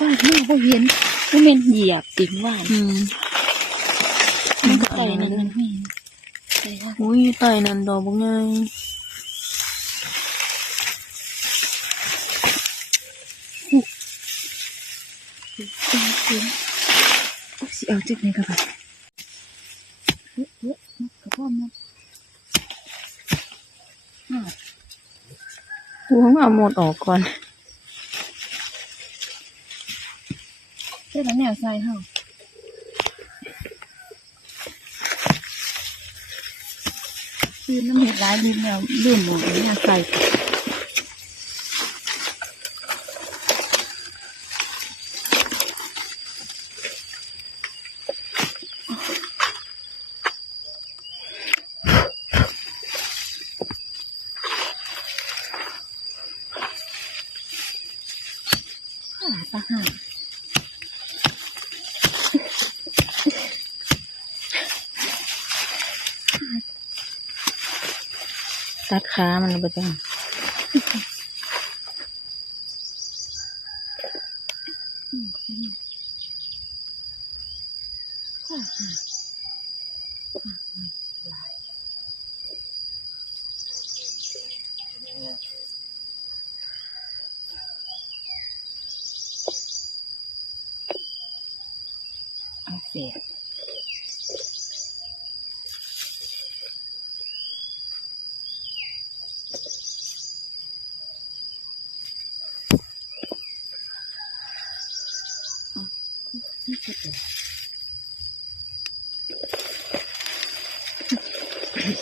ว่าที่เราเห็นว่ามันเหยียบติงว่านอืมมันก็ไปนั่นมันไม่ไปว่าอุ้ยไต่นั่นดอกบ่ไงจริงจริงสิเอาจากไหนกันไปเฮ้ยเฮ้ยกระเพาะมันอ่ากูต้องเอาหมดออกก่อน เจ้าแนวใส่เฮาคือน้ำเห็ดร้ายลืมแล้วลืมหมดเลยนะใส่ตาหา ตัดขามันไปจังเสีย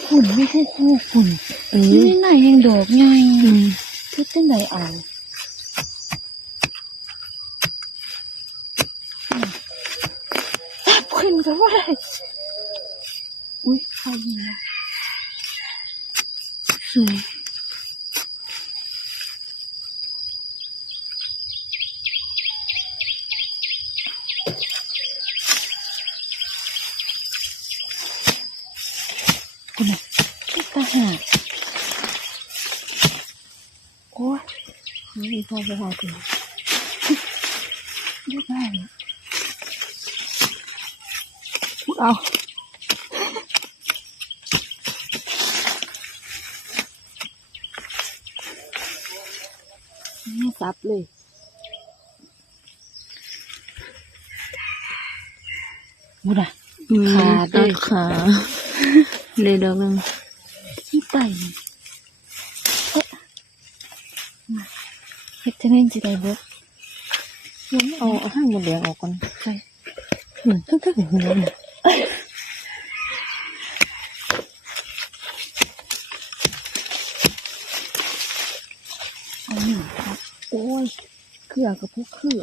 คุณไม่คู่คู่คุณเออนี่ไหนยังดอกไงอืมคือเป็นไหนเอาจับขึ้นก็ว่าได้อุ้ยใครเนี่ยสวย คุณน่ะคิดตาหาโอ้ยนี่พอไปหาถึงเรียบร้อยพูดเอาไม่ซับเลยมุดอะอืมขาด้ตัวยดขา เลยดอกหนึงที่ไต่เอ๊ะมาเฮ็ดจะเล่นสิได้เบิดเอาเอาห้างบนเหลียงออกก่อนใช่อืมทั้งทั้งหัวเนี่ยเอาหนึ่งครับโอ้ยเครือกับพวกเครือ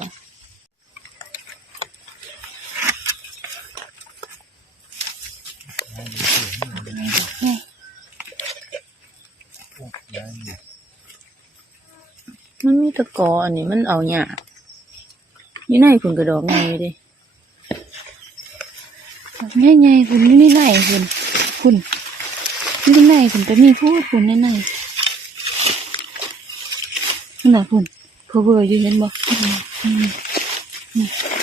มันมีตะกออันนี้มันเอาหยาอยู่ในคุณกระดอกไงอยู่ดิไงไงคุณนี่ไหนคุณคุณนี่ไหนคุณจะมีพูดคุณแน่ไหนขนาดคุณเพอเบอร์อยู่เห็นบ่อืม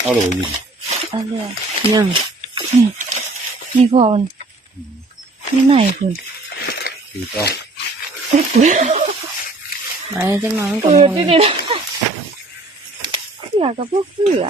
เอาเลยยิงเอาเลยยังนี่นี่ก่อนนี่ไหนคุณคือต้อง ไปจังน้อยมันก็เปิมดองได้เลยเสือกับพวกเสือ